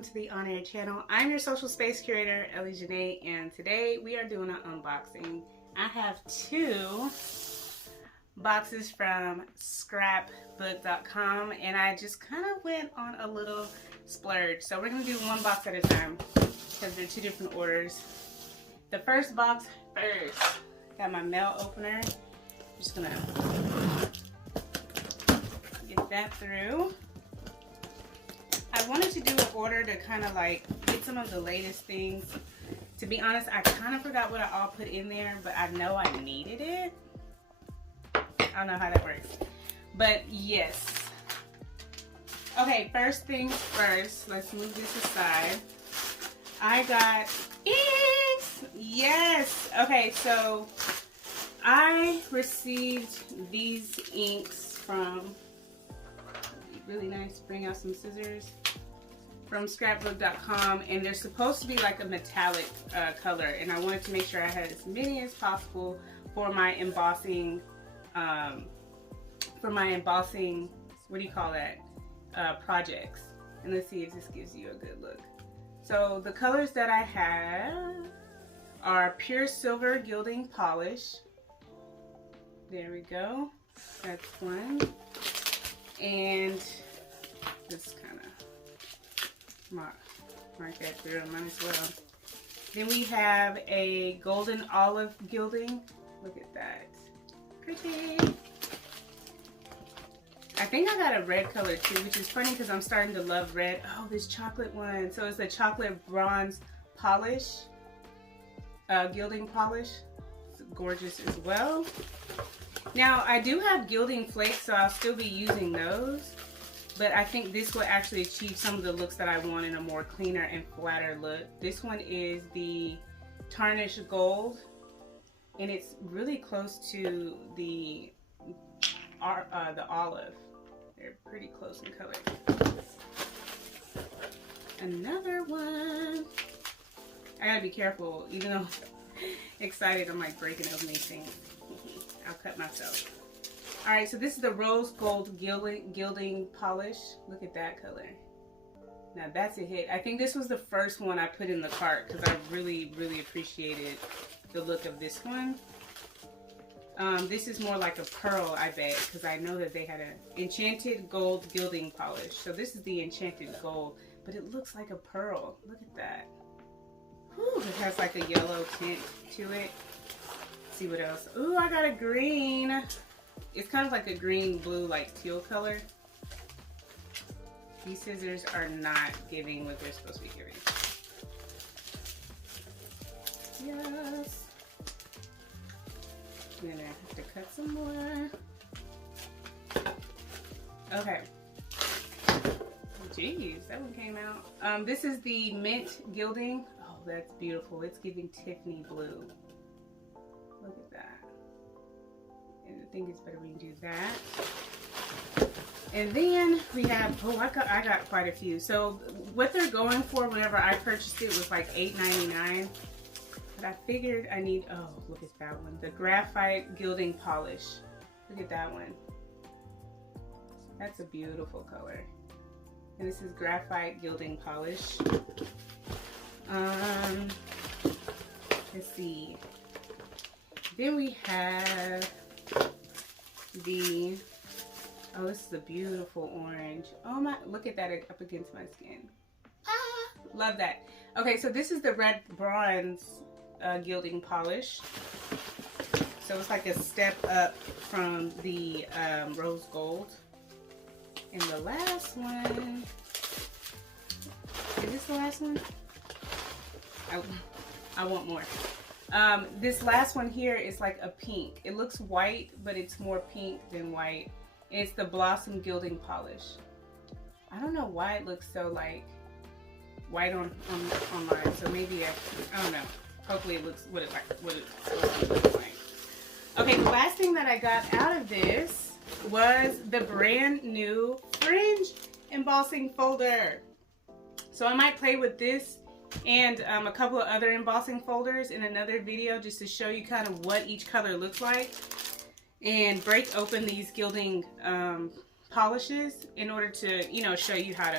welcome to the On Air channel. I'm your Social Space Curator, Ellie Jńe, and today we are doing an unboxing. I have two boxes from scrapbook.com, and I just kind of went on a little splurge. So we're going to do one box at a time because they're two different orders. The first box first. Got my mail opener. I'm just going to get that through. I wanted to do an order to kind of like get some of the latest things. To be honest, I kind of forgot what I all put in there, but I know I needed it. I don't know how that works, but yes. Okay, first things first, let's move this aside. I got inks. Yes. Okay, so I received these inks from, really nice to bring out some scissors, from scrapbook.com, and they're supposed to be like a metallic color, and I wanted to make sure I had as many as possible for my embossing what do you call that, projects. And let's see if this gives you a good look. So the colors that I have are pure silver gilding polish. There we go, that's one. And just kind of mark that through, might as well. Then we have a golden olive gilding. Look at that, pretty. I think I got a red color too, which is funny because I'm starting to love red. Oh, this chocolate one. So it's the chocolate bronze polish, gilding polish. It's gorgeous as well. Now I do have gilding flakes, so I'll still be using those, but I think this will actually achieve some of the looks that I want in a more cleaner and flatter look. This one is the tarnished gold, and it's really close to the olive. They're pretty close in color. Another one. I gotta be careful, even though excited, I'm like breaking open these things. I'll cut myself. Alright, so this is the rose gold gilding polish. Look at that color. Now that's a hit. I think this was the first one I put in the cart because I really appreciated the look of this one. This is more like a pearl, I bet, because I know that they had an enchanted gold gilding polish. So this is the enchanted gold, but it looks like a pearl. Look at that. Whew, it has like a yellow tint to it. See what else. Ooh, I got a green. It's kind of like a green blue, like teal color. These scissors are not giving what they're supposed to be giving. Yes. I'm gonna have to cut some more. Okay. Jeez, that one came out. This is the mint gilding. Oh, that's beautiful. It's giving Tiffany blue. Look at that. And I think it's better we do that. And then we have, oh, I got quite a few. So what they're going for whenever I purchased it was like $8.99. But I figured I need, oh, look at that one. The graphite gilding polish. Look at that one. That's a beautiful color. And this is graphite gilding polish. Let's see. Then we have the, oh, this is a beautiful orange. Oh my, look at that up against my skin. Ah, love that. Okay, so this is the red bronze gilding polish. So it's like a step up from the rose gold. And the last one, is this the last one? I want more. This last one here is like a pink. It looks white, but it's more pink than white. And it's the blossom gilding polish. I don't know why it looks so like white on mine. So maybe I don't know. Hopefully it looks what it's supposed to look like. Okay, the last thing that I got out of this was the brand new fringe embossing folder. So I might play with this and a couple of other embossing folders in another video just to show you kind of what each color looks like, and break open these gilding polishes in order to, you know, show you how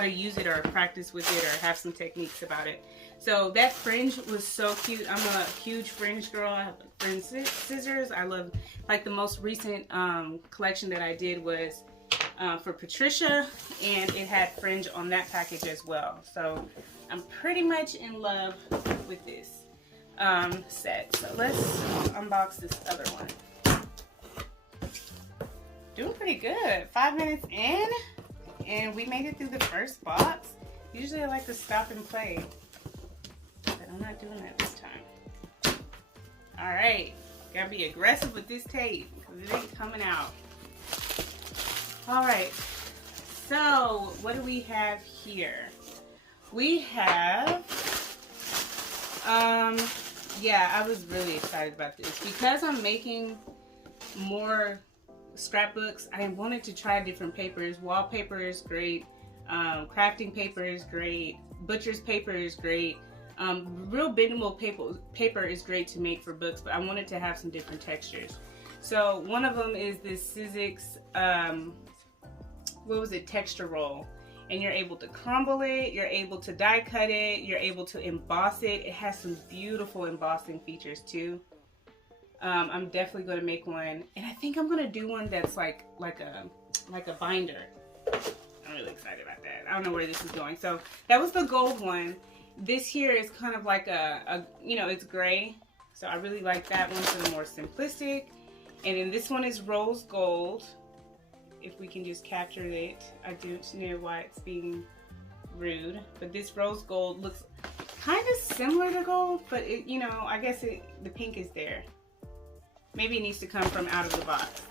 to use it or practice with it or have some techniques about it. So that fringe was so cute. I'm a huge fringe girl. I have fringe scissors. I love, like, the most recent collection that I did was for Patricia, and it had fringe on that package as well. So I'm pretty much in love with this set. So let's unbox this other one. Doing pretty good. 5 minutes in, and we made it through the first box. Usually I like to stop and play, but I'm not doing that this time. All right, gotta be aggressive with this tape because it ain't coming out. All right, so what do we have here? We have, yeah, I was really excited about this because I'm making more scrapbooks. I wanted to try different papers. Wallpaper is great. Crafting paper is great. Butcher's paper is great. Real bendable paper is great to make for books, but I wanted to have some different textures. So one of them is this Sizzix, what was it, texture roll. And you're able to crumble it, you're able to die cut it, you're able to emboss it. It has some beautiful embossing features too. I'm definitely going to make one, and I think I'm going to do one that's like a binder. I'm really excited about that. I don't know where this is going. So that was the gold one. This here is kind of like a you know, it's gray. So I really like that one for the more simplistic. And then this one is rose gold. If we can just capture it. I don't know why it's being rude, but this rose gold looks kind of similar to gold, but it, you know, I guess the pink is there. Maybe it needs to come from out of the box.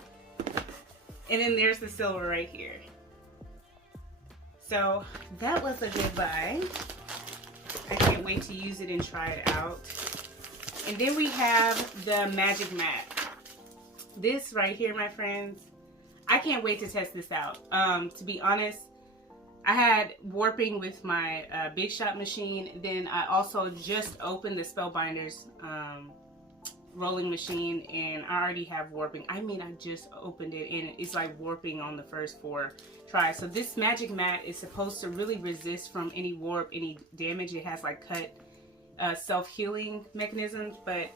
And then there's the silver right here. So that was a good buy. I can't wait to use it and try it out. And then we have the magic mat. This right here, my friends, I can't wait to test this out. To be honest, I had warping with my Big Shot machine. Then I also just opened the Spellbinders rolling machine, and I already have warping. I mean, I just opened it and it's like warping on the first 4 tries. So this magic mat is supposed to really resist from any warp, any damage. It has like cut self-healing mechanisms, but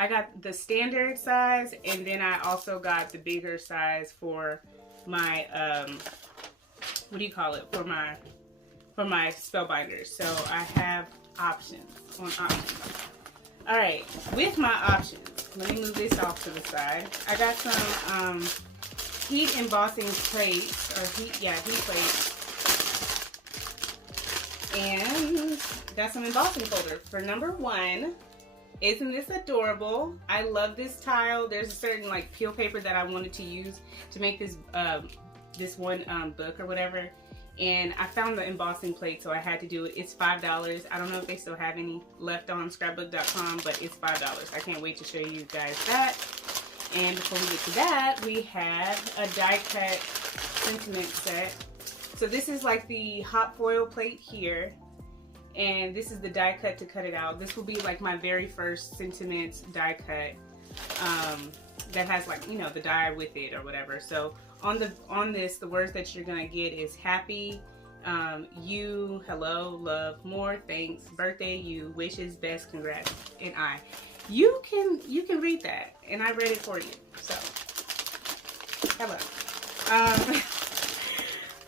I got the standard size, and then I also got the bigger size for my what do you call it, for my Spellbinders. So I have options on options. All right, with my options, let me move this off to the side. I got some heat embossing plates, or heat plates, and got some embossing folders. For number 1, isn't this adorable? I love this tile. There's a certain like peel paper that I wanted to use to make this this one book or whatever, and I found the embossing plate, so I had to do it. It's $5. I don't know if they still have any left on scrapbook.com, but it's $5. I can't wait to show you guys that. And before we get to that, we have a die cut sentiment set. So this is like the hot foil plate here, and this is the die cut to cut it out. This will be like my very first sentiments die cut that has, like, you know, the die with it or whatever. So on this, the words that you're gonna get is happy, you, hello, love, more, thanks, birthday, you, wishes, best, congrats, and I. You can read that, and I read it for you. So hello.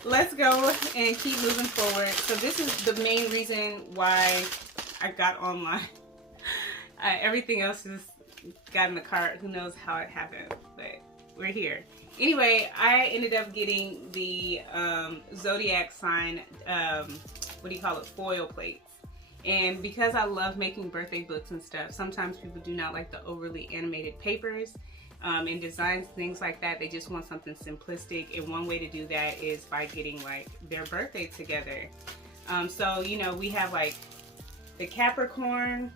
Let's go and keep moving forward. So this is the main reason why I got online. Everything else just got in the cart. Who knows how it happened, but we're here. Anyway, I ended up getting the zodiac sign, what do you call it, foil plates. And because I love making birthday books and stuff, sometimes people do not like the overly animated papers and designs, things like that. They just want something simplistic, and one way to do that is by getting like their birthday together. So, you know, we have like the Capricorn,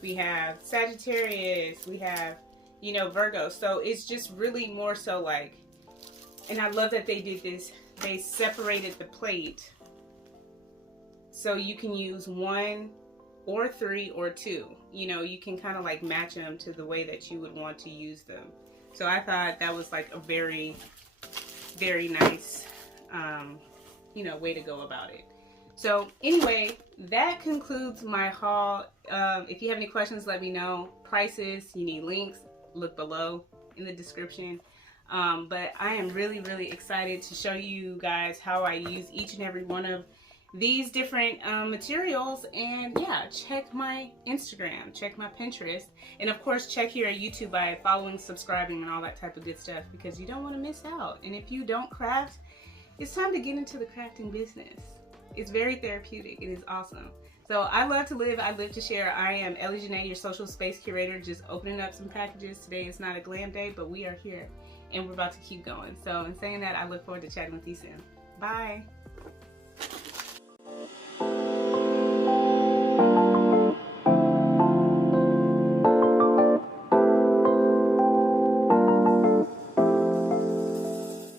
we have Sagittarius, we have, you know, Virgo. So it's just really more so like, and I love that they did this, they separated the plate so you can use 1 or 3 or 2. You know, you can kind of like match them to the way that you would want to use them. So I thought that was like a very very nice, you know, way to go about it. So anyway, that concludes my haul. If you have any questions, let me know. Prices, you need links, look below in the description. But I am really, really excited to show you guys how I use each and every one of these different materials. And yeah, check my Instagram, check my Pinterest, and of course check here at YouTube by following, subscribing, and all that type of good stuff, because you don't want to miss out. And if you don't craft, it's time to get into the crafting business. It's very therapeutic. It is awesome. So I love to live, I live to share. I am Ellie Jńe, your social space curator, just opening up some packages. Today is not a glam day, but we are here and we're about to keep going. So in saying that, I look forward to chatting with you soon. Bye.